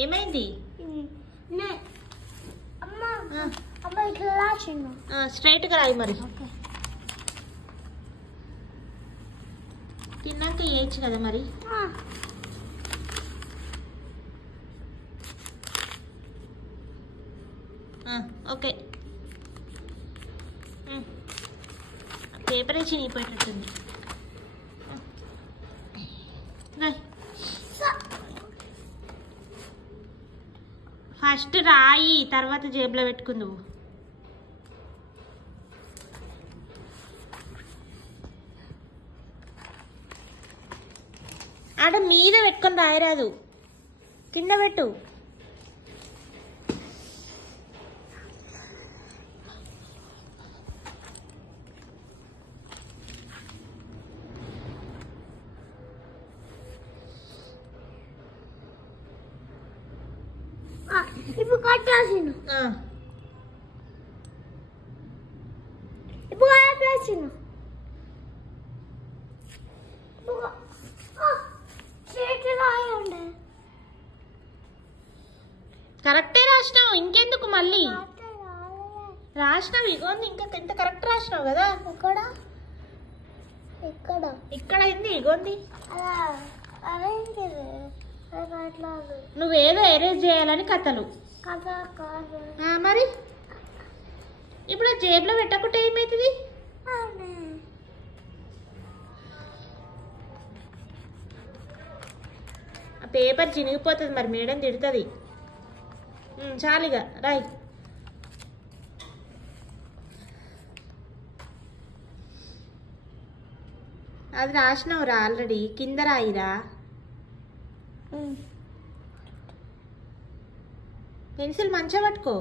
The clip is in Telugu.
ఏమైంది? స్ట్రైట్ గా రాయి మరి. తిన్నాక వేయచ్చు కదా మరి. ఓకే. పేపరే చినిగిపోయేటట్టుంది. ఫస్ట్ రాయి, తర్వాత జేబులో పెట్టుకుందువు. ఆడ మీద పెట్టుకొని రాయరాదు, కింద పెట్టు. ఇప్పుడు కట్టాల్సిన కరెక్టే రాసినావు, ఇంకెందుకు మళ్ళీ రాసినావు. ఇగోంది ఇంకా ఎంత కరెక్ట్ రాసినావు కదా. ఇక్కడ అయింది, ఇగోంది. నువ్వేదో ఎరేజ్ చేయాలని కథలు మరి. ఇప్పుడు జేబులో పెట్టకుంటే ఏమవుతుంది? ఆ పేపర్ చినిగిపోతుంది మరి, మేడం తిడుతుంది. చాలిగా రాయ్. అది రాసినావురా ఆల్రెడీ, కింద రాయిరా. పెన్సిల్ మంచిగా పట్టుకో.